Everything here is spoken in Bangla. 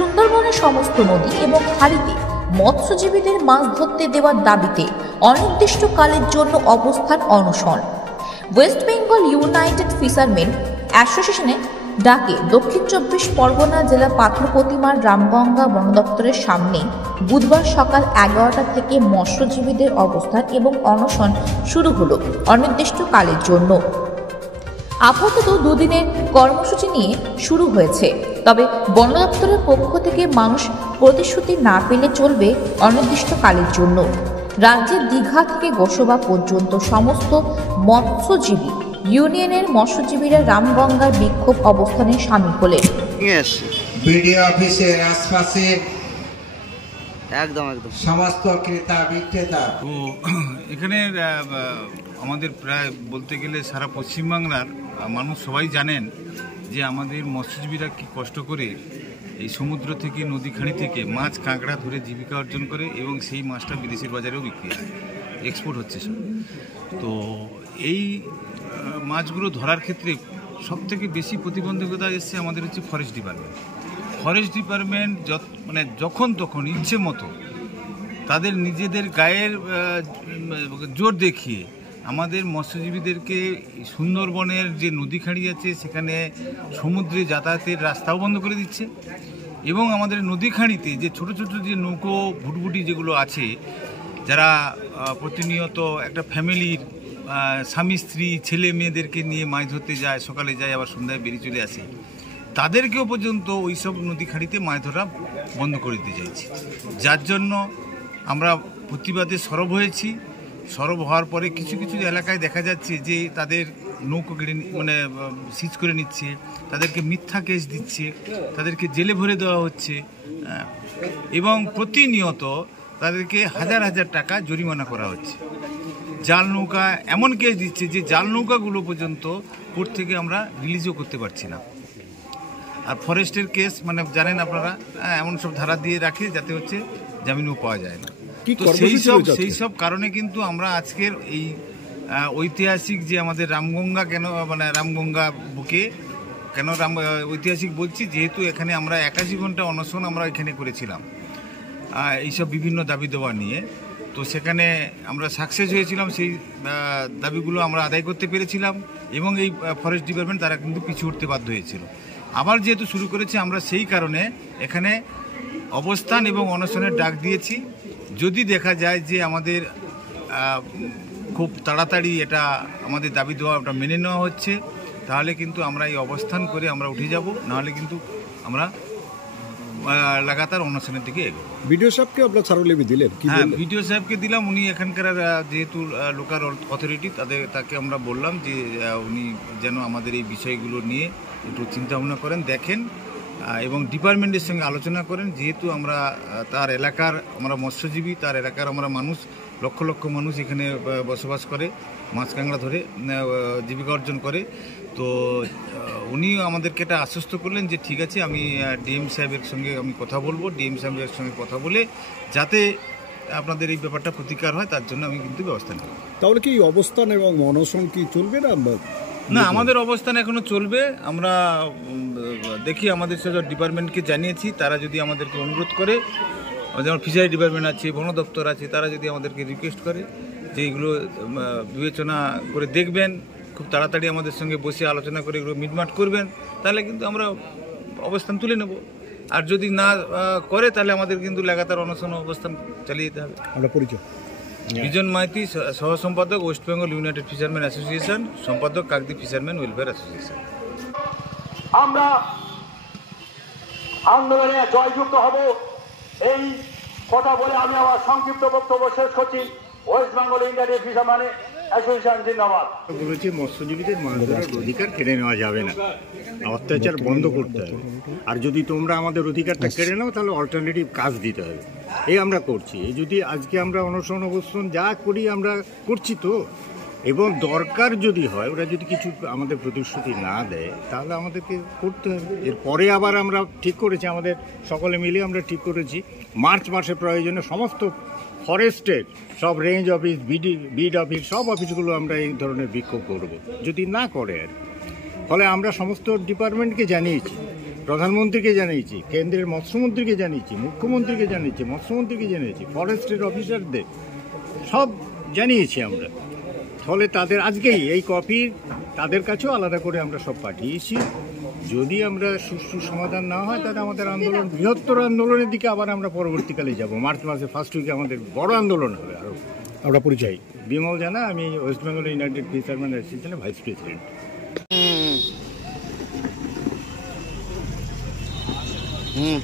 সুন্দরবনের সমস্ত নদী এবং খাড়িতে মৎস্যজীবীদের মাছ ধরতে দেওয়ার দাবিতে অনির্দিষ্টকালের জন্য অবস্থান অনশন। ওয়েস্ট বেঙ্গল ইউনাইটেড ফিশারমেন অ্যাসোসিয়েশনের ডাকে দক্ষিণ 24 পরগনা জেলা পাথর প্রতিমার রামগঙ্গা বন দপ্তরের সামনে বুধবার সকাল 11টা থেকে মৎস্যজীবীদের অবস্থান এবং অনশন শুরু হলো অনির্দিষ্টকালের জন্য। আপাতত দুদিনের কর্মসূচি নিয়ে শুরু হয়েছে, তবে বন দপ্তরের পক্ষ থেকে মানুষ প্রতিশ্রুতি না পেলে চলবে অনির্দিষ্টকালের জন্য। রাজ্যের দীঘা থেকে গোসবা পর্যন্ত সমস্ত মৎস্যজীবী ইউনিয়নের মৎস্যজীবীরা রামগঙ্গার বিক্ষোভ অবস্থানে সামিল হলেন। বিডিও অফিসের আশপাশে একদম সমস্ত ক্রেতা বিক্রেতা তো এখানে আমাদের প্রায় বলতে গেলে সারা পশ্চিমবাংলার মানুষ সবাই জানেন যে আমাদের মৎস্যজীবীরা কি কষ্ট করে এই সমুদ্র থেকে নদী খাঁড়ি থেকে মাছ কাঁকড়া ধরে জীবিকা অর্জন করে এবং সেই মাছটা বিদেশের বাজারেও বিক্রি হয়, এক্সপোর্ট হচ্ছে সব। তো এই মাছগুলো ধরার ক্ষেত্রে সবথেকে বেশি প্রতিবন্ধকতা এসছে আমাদের হচ্ছে ফরেস্ট ডিপার্টমেন্ট। ফরেস্ট ডিপার্টমেন্ট যখন তখন ইচ্ছে মতো তাদের নিজেদের গায়ের জোর দেখিয়ে আমাদের মৎস্যজীবীদেরকে সুন্দরবনের যে নদী খাঁড়ি আছে সেখানে সমুদ্রে যাতায়াতের রাস্তাও বন্ধ করে দিচ্ছে এবং আমাদের নদী খাঁড়িতে যে ছোট ছোট যে নৌকো ভুটভুটি যেগুলো আছে, যারা প্রতিনিয়ত একটা ফ্যামিলির স্বামী স্ত্রী ছেলে মেয়েদেরকে নিয়ে মাছ ধরতে যায়, সকালে যায় আবার সন্ধ্যায় বেরিয়ে চলে আসে, তাদেরকেও পর্যন্ত ওইসব নদী খাঁড়িতে মাছ ধরা বন্ধ করে দিতে চাইছি। যার জন্য আমরা প্রতিবাদে সরব হয়েছি। সরব হওয়ার পরে কিছু কিছু এলাকায় দেখা যাচ্ছে যে তাদের নৌকো কেড়ে সিজ করে নিচ্ছে, তাদেরকে মিথ্যা কেস দিচ্ছে, তাদেরকে জেলে ভরে দেওয়া হচ্ছে এবং প্রতিনিয়ত তাদেরকে হাজার হাজার টাকা জরিমানা করা হচ্ছে। জাল নৌকা এমন কেস দিচ্ছে যে জাল নৌকাগুলো পর্যন্ত কোর্ট থেকে আমরা রিলিজও করতে পারছি না। আর ফরেস্টের কেস জানেন আপনারা, এমন সব ধারা দিয়ে রাখে যাতে হচ্ছে জামিনও পাওয়া যায় না। তো সেই সব কারণে কিন্তু আমরা আজকের এই ঐতিহাসিক যে আমাদের রামগঙ্গা রামগঙ্গা বুকে কেন ঐতিহাসিক বলছি, যেহেতু এখানে আমরা 81 ঘন্টা অনশন আমরা এখানে করেছিলাম এইসব বিভিন্ন দাবি দেওয়া নিয়ে। তো সেখানে আমরা সাকসেস হয়েছিলাম, সেই দাবিগুলো আমরা আদায় করতে পেরেছিলাম এবং এই ফরেস্ট ডিপার্টমেন্ট তারা কিন্তু পিছু উঠতে বাধ্য হয়েছিল। আবার যেহেতু শুরু করেছে, আমরা সেই কারণে এখানে অবস্থান এবং অনশনের ডাক দিয়েছি। যদি দেখা যায় যে আমাদের খুব তাড়াতাড়ি এটা আমাদের দাবি দেওয়া ওটা মেনে নেওয়া হচ্ছে, তাহলে কিন্তু আমরা এই অবস্থান করে আমরা উঠে যাব, নাহলে কিন্তু আমরা লাগাতার অনশনের দিকে এগোবো। বিডিও সাহেবকে আপনার স্মারকলিপি দিলেন? হ্যাঁ, বিডিও সাহেবকে দিলাম। উনি এখানকার যেহেতু লোকাল অথরিটি, তাকে আমরা বললাম যে উনি যেন আমাদের এই বিষয়গুলো নিয়ে একটু চিন্তাভাবনা করেন, দেখেন এবং ডিপার্টমেন্টের সঙ্গে আলোচনা করেন। যেহেতু আমরা তার এলাকার আমরা মৎস্যজীবী, তার এলাকার আমরা মানুষ, লক্ষ লক্ষ মানুষ এখানে বসবাস করে, মাছ কাঁকড়া ধরে জীবিকা অর্জন করে। তো উনি আমাদেরকে এটা আশ্বস্ত করলেন যে ঠিক আছে, আমি ডিএম সাহেবের সঙ্গে আমি কথা বলবো, ডিএম সাহেবের সঙ্গে কথা বলে যাতে আপনাদের এই ব্যাপারটা প্রতিকার হয় তার জন্য আমি কিন্তু ব্যবস্থা নেব। তাহলে কি অবস্থান এবং অনশন কি চলবে না? না, আমাদের অবস্থান এখনো চলবে। আমরা দেখি, আমাদের সাথে ডিপার্টমেন্টকে জানিয়েছি, তারা যদি আমাদেরকে অনুরোধ করে, যেমন ফিশারি ডিপার্টমেন্ট আছে, বন দপ্তর আছে, তারা যদি আমাদেরকে রিকোয়েস্ট করে যে এগুলো বিবেচনা করে দেখবেন, খুব তাড়াতাড়ি আমাদের সঙ্গে বসে আলোচনা করে এগুলো মিটমাট করবেন, তাহলে কিন্তু আমরা অবস্থান তুলে নেব। আর যদি না করে তাহলে আমাদের কিন্তু লাগাতার অনশন অবস্থান চালিয়ে যেতে হবে। আমরা পরিচয় বিজন মাইতি, সহ সম্পাদক West Bengal United fisherman association, সম্পাদক কাকদ্বীপ ফিশারম্যান ওয়েলফেয়ার অ্যাসোসিয়েশন। আমরা আন্দোলনে জয়যুক্ত হব এই কথা বলে আমি আমার সংক্ষিপ্ত বক্তব্য শেষ করছি। West Bengal United fisherman association জিন্দাবাদ। বলেছি মৎস্যজীবীদের মাছ ধরার অধিকার কেড়ে নেওয়া যাবে না, অত্যাচার বন্ধ করতে হবে। আর যদি তোমরা আমাদের অধিকারটা কেড়ে নাও তাহলে অল্টারনেটিভ কাজ দিতে হবে। এই আমরা করছি। এই যদি আজকে আমরা অনশন অবস্থান যা করি আমরা করছি তো, এবং দরকার যদি হয় ওরা যদি কিছু আমাদের প্রতিশ্রুতি না দেয় তাহলে আমাদেরকে করতে হবে। এরপরে আবার আমরা ঠিক করেছি, আমাদের সকলে মিলে আমরা ঠিক করেছি মার্চ মাসে প্রয়োজনে সমস্ত ফরেস্টের সব রেঞ্জ অফিস, বিড অফিস, সব অফিসগুলো আমরা এই ধরনের বিক্ষোভ করব যদি না করে। আর ফলে আমরা সমস্ত ডিপার্টমেন্টকে জানিয়েছি প্রধানমন্ত্রীকে জানিয়েছি, কেন্দ্রের মৎস্যমন্ত্রীকে জানিয়েছি, মুখ্যমন্ত্রীকে জানিয়েছি, মৎস্যমন্ত্রীকে জানিয়েছি, ফরেস্টের অফিসারদের সব জানিয়েছি আমরা। ফলে তাদের আজকেই এই কপি তাদের কাছেও আলাদা করে আমরা সব পাঠিয়েছি। যদি আমরা সুষ্ঠু সমাধান না হয় তাহলে আমাদের আন্দোলন বৃহত্তর আন্দোলনের দিকে আবার আমরা পরবর্তীকালে যাব। মার্চ মাসে ফার্স্ট উইকে আমাদের বড় আন্দোলন হবে। আরও আমরা পরিচয় বিমল জানা, আমি ওয়েস্ট বেঙ্গল ইউনাইটেড ফিশারম্যান অ্যাসোসিয়েশনের ভাইস প্রেসিডেন্ট। হুম